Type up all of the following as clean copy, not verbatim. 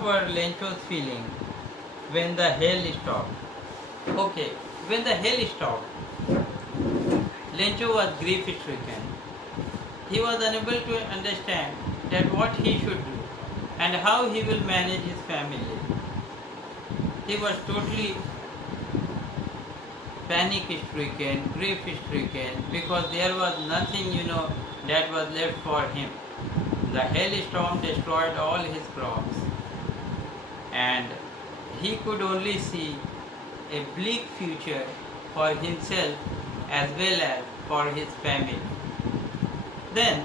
what were Lencho's feelings when the hail stopped? Okay, when the hail stopped, Lencho was grief-stricken. He was unable to understand that what he should do and how he will manage his family. He was totally panic-stricken, grief-stricken, because there was nothing, that was left for him. The hailstorm destroyed all his crops, and he could only see a bleak future for himself as well as for his family. Then,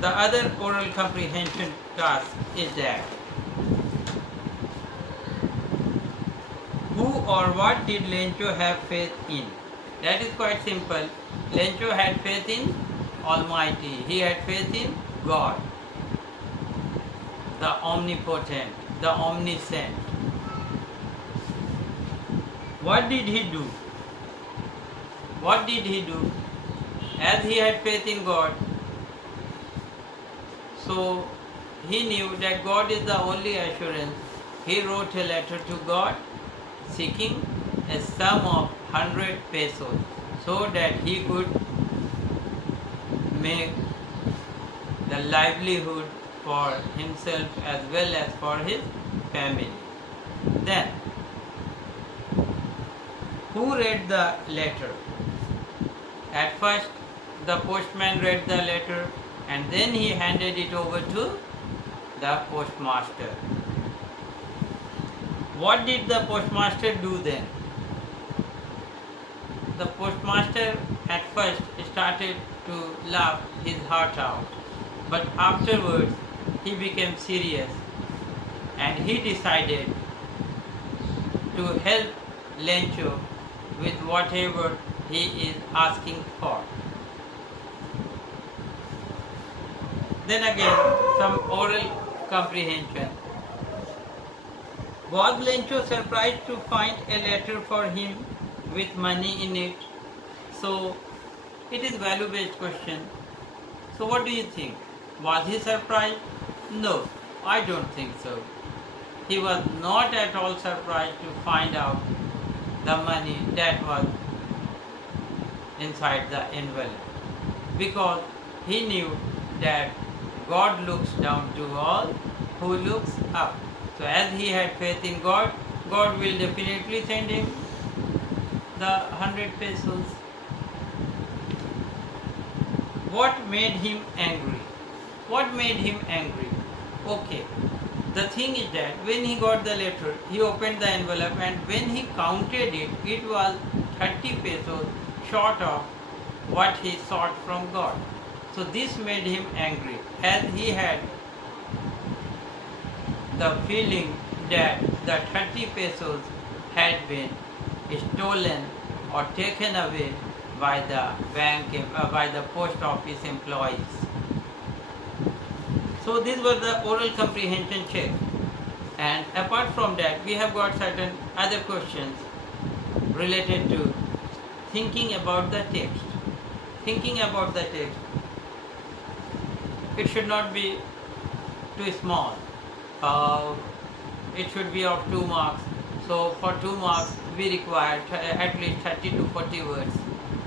the other oral comprehension task is that who or what did Lencho have faith in? That is quite simple. Lencho had faith in Almighty. He had faith in God, the omnipotent, the omniscient. What did he do? What did he do? As he had faith in God, so he knew that God is the only assurance. He wrote a letter to God seeking a sum of 100 pesos so that he could make the livelihood for himself as well as for his family. Then, who read the letter? At first, the postman read the letter and then he handed it over to the postmaster. What did the postmaster do then? The postmaster at first started to laugh his heart out, but afterwards he became serious and he decided to help Lencho with whatever he is asking for. Then again, some oral comprehension. Was Lencho surprised to find a letter for him with money in it? So, it is value-based question. So what do you think? Was he surprised? No, I don't think so. He was not at all surprised to find out the money that was inside the envelope, because he knew that God looks down to all who looks up. So as he had faith in God, God will definitely send him the 100 pesos. What made him angry? What made him angry? Okay, the thing is that when he got the letter, he opened the envelope and when he counted it, it was 30 pesos short of what he sought from God. So this made him angry, as he had the feeling that the 30 pesos had been stolen or taken away by the by the post office employees. So these were the oral comprehension check, and apart from that we have got certain other questions related to thinking about the text. Thinking about the text, it should not be too small. It should be of 2 marks. So for 2 marks we require at least 30 to 40 words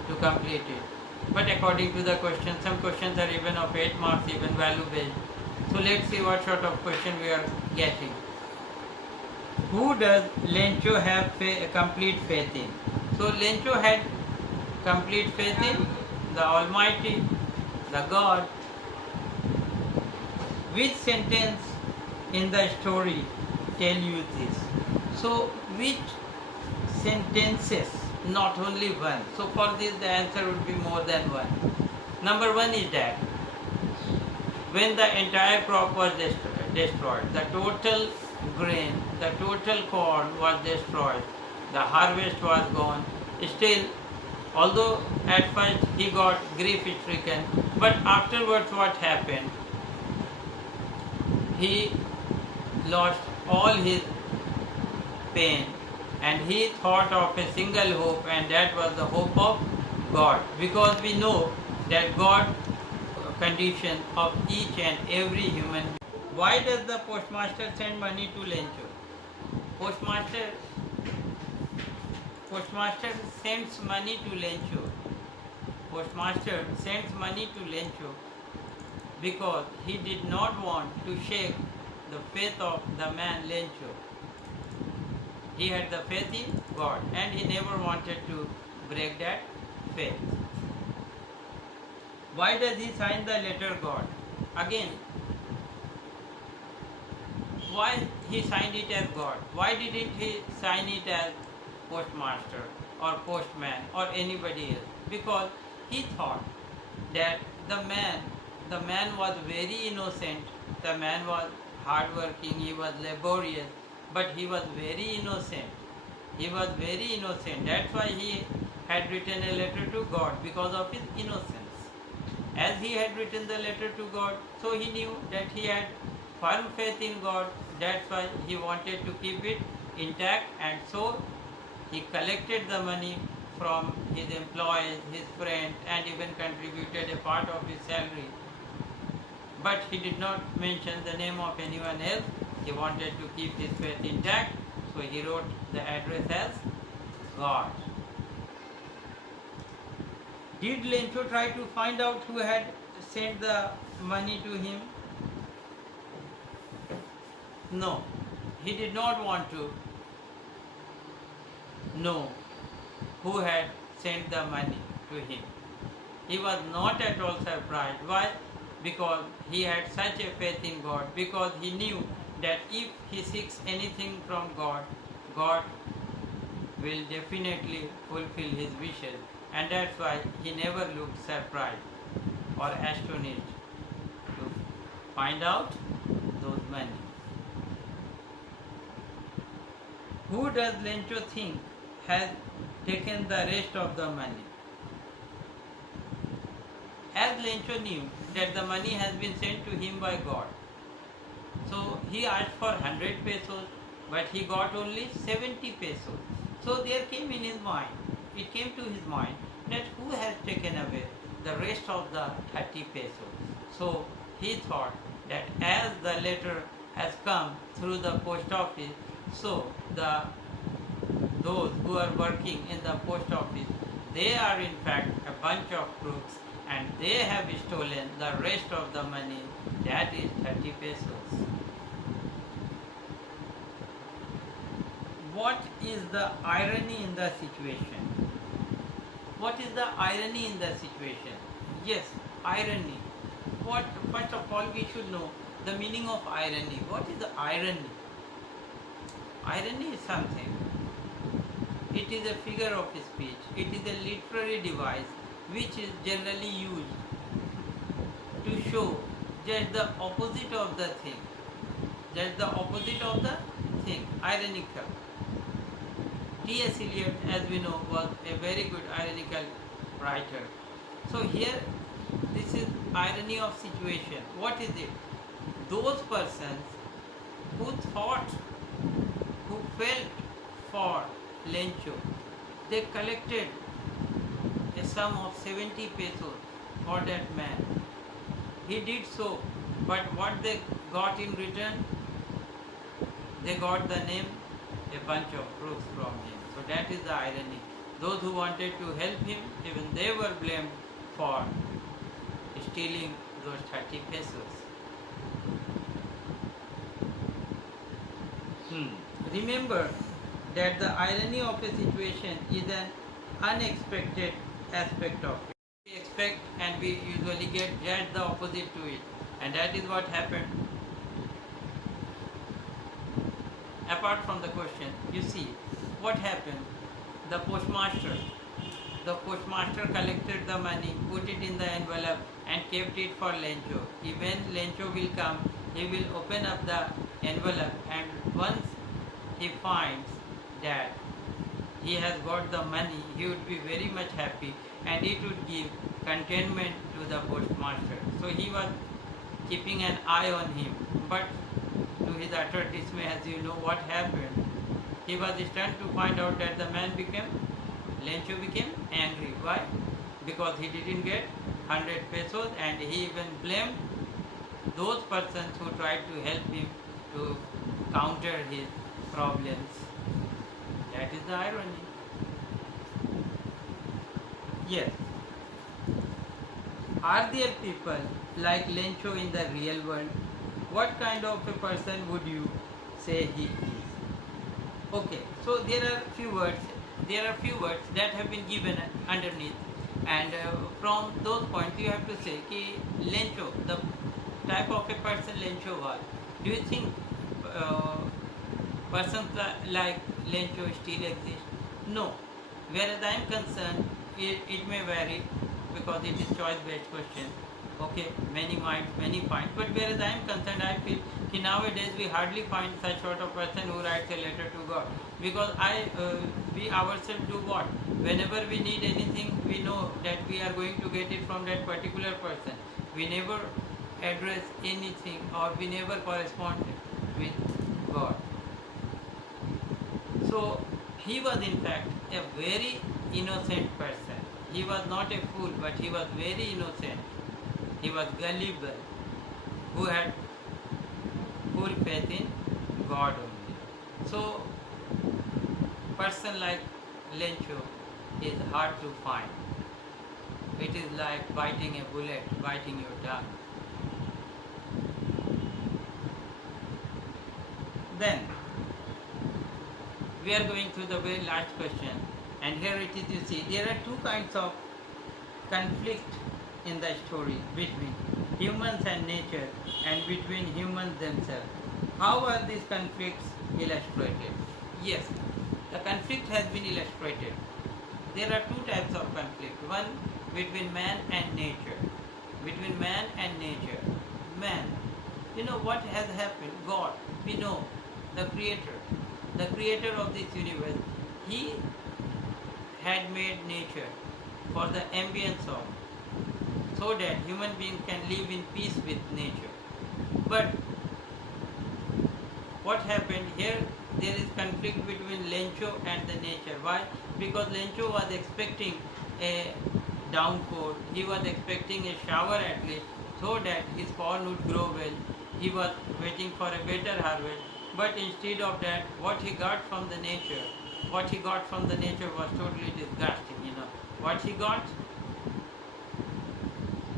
to complete it. But according to the question, some questions are even of 8 marks, even value based. So let's see what sort of question we are getting. Who does Lencho have complete faith in? So Lencho had complete faith in the Almighty, the God. Which sentence in the story tell you this? So which sentences, not only one. So for this the answer would be more than one. Number 1 is that when the entire crop was destroyed, the total grain, the total corn was destroyed, the harvest was gone, still, although at first he got grief-stricken, but afterwards what happened? He lost all his pain and he thought of a single hope, and that was the hope of God, because we know that God condition of each and every human. Why does the postmaster send money to Lencho? Postmaster Postmaster sends money to Lencho. Postmaster sends money to Lencho because he did not want to shake the faith of the man Lencho. He had the faith in God and he never wanted to break that faith. Why does he sign the letter God? Again, why he signed it as God? Why didn't he sign it as postmaster or postman or anybody else? Because he thought that the man was very innocent, the man was hardworking, he was laborious, but he was very innocent. He was very innocent. That's why he had written a letter to God, because of his innocence. As he had written the letter to God, so he knew that he had firm faith in God. That's why he wanted to keep it intact, and so he collected the money from his employees, his friends, and even contributed a part of his salary. But he did not mention the name of anyone else. He wanted to keep his faith intact, so he wrote the address as God. Did Lencho try to find out who had sent the money to him? No, he did not want to know who had sent the money to him. He was not at all surprised. Why? Because he had such a faith in God, because he knew that if he seeks anything from God, God will definitely fulfill his wishes, and that's why he never looked surprised or astonished to find out those money. Who does Lencho think has taken the rest of the money? As Lencho knew that the money has been sent to him by God, so he asked for 100 pesos, but he got only 70 pesos. So there came in his mind, it came to his mind that who has taken away the rest of the 30 pesos. So he thought that as the letter has come through the post office, so those who are working in the post office, they are in fact a bunch of crooks, and they have stolen the rest of the money, that is 30 pesos. What is the irony in the situation? What is the irony in the situation? Yes, irony. First of all, we should know the meaning of irony. What is the irony? Irony is something. It is a figure of speech. It is a literary device which is generally used to show just the opposite of the thing. Just the opposite of the thing. Ironical. T.S. Eliot, as we know, was a very good ironical writer. So here, this is irony of situation. What is it? Those persons who thought, who felt for Lencho, they collected a sum of 70 pesos for that man. He did so, but what they got in return? They got the name, a bunch of crooks from him. So that is the irony. Those who wanted to help him, even they were blamed for stealing those 30 pesos. Remember that the irony of a situation is an unexpected aspect of it. We expect and we usually get just the opposite to it, and that is what happened. Apart from the question, you see what happened. The postmaster collected the money, put it in the envelope and kept it for Lencho. Even Lencho will come, he will open up the envelope, and once he finds that he has got the money, he would be very much happy, and it would give contentment to the postmaster. So he was keeping an eye on him, but to his utter dismay, as you know what happened, he was stunned to find out that the man Lencho became angry. Why? Because he didn't get 100 pesos, and he even blamed those persons who tried to help him to counter his problems. That is the irony. Yes. Are there people like Lencho in the real world? What kind of a person would you say he is? Okay, so there are few words. There are few words that have been given underneath, and from those points you have to say कि Lencho, the type of a person Lencho was. Do you think persons like Lencho still exist? No. Whereas I am concerned, it may vary because it is choice-based question. Okay, many minds, many find. But whereas I am concerned, I feel that nowadays we hardly find such sort of person who writes a letter to God. Because we ourselves do what? Whenever we need anything, we know that we are going to get it from that particular person. We never address anything or we never correspond with God. So he was in fact a very innocent person. He was not a fool, but he was very innocent. He was gullible, who had full faith in God only. So, person like Lencho is hard to find. It is like biting a bullet, biting your tongue. Then, we are going to the very last question, and here it is. You see, there are two kinds of conflict in the story between humans and nature and between humans themselves. How are these conflicts illustrated? Yes, the conflict has been illustrated. There are two types of conflict. One between man and nature. Between man and nature. Man, you know what has happened? God, we know, the creator of this universe, he had made nature for the ambience of, so that human beings can live in peace with nature. But what happened here? There is conflict between Lencho and the nature. Why? Because Lencho was expecting a downpour, he was expecting a shower at least, so that his corn would grow well. He was waiting for a better harvest. But instead of that, what he got from the nature was totally disgusting, What he got?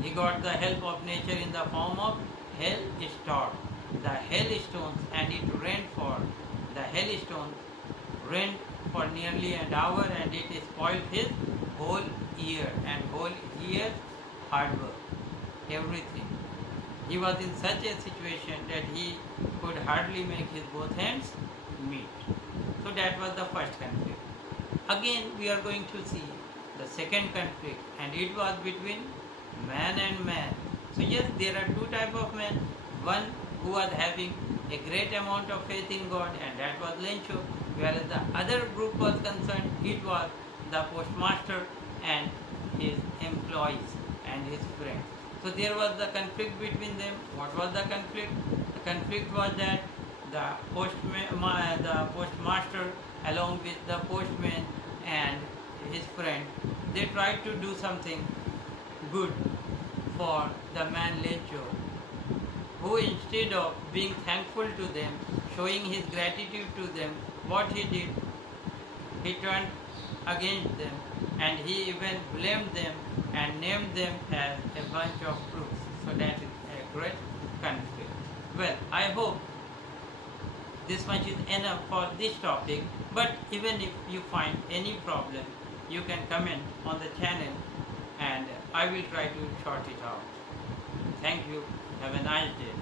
He got the help of nature in the form of hell storm. The hailstones, and it rained for the hailstones rained for nearly an hour, and it spoiled his whole year hard work, everything. He was in such a situation that he could hardly make his both hands meet. So that was the first conflict. Again, we are going to see the second conflict, and it was between man and man. So yes, there are two types of men. One who was having a great amount of faith in God, and that was Lencho, whereas the other group was concerned, it was the postmaster and his employees and his friends. So there was the conflict between them. What was the conflict? The conflict was that the postmaster along with the postman and his friend, they tried to do something good for the man Lencho, who instead of being thankful to them, showing his gratitude to them, what he did, he turned against them, and he even blamed them and named them as a bunch of crooks. So that is a great conflict. Well, I hope this much is enough for this topic, but even if you find any problem, you can comment on the channel and I will try to sort it out. Thank you. Have a nice day.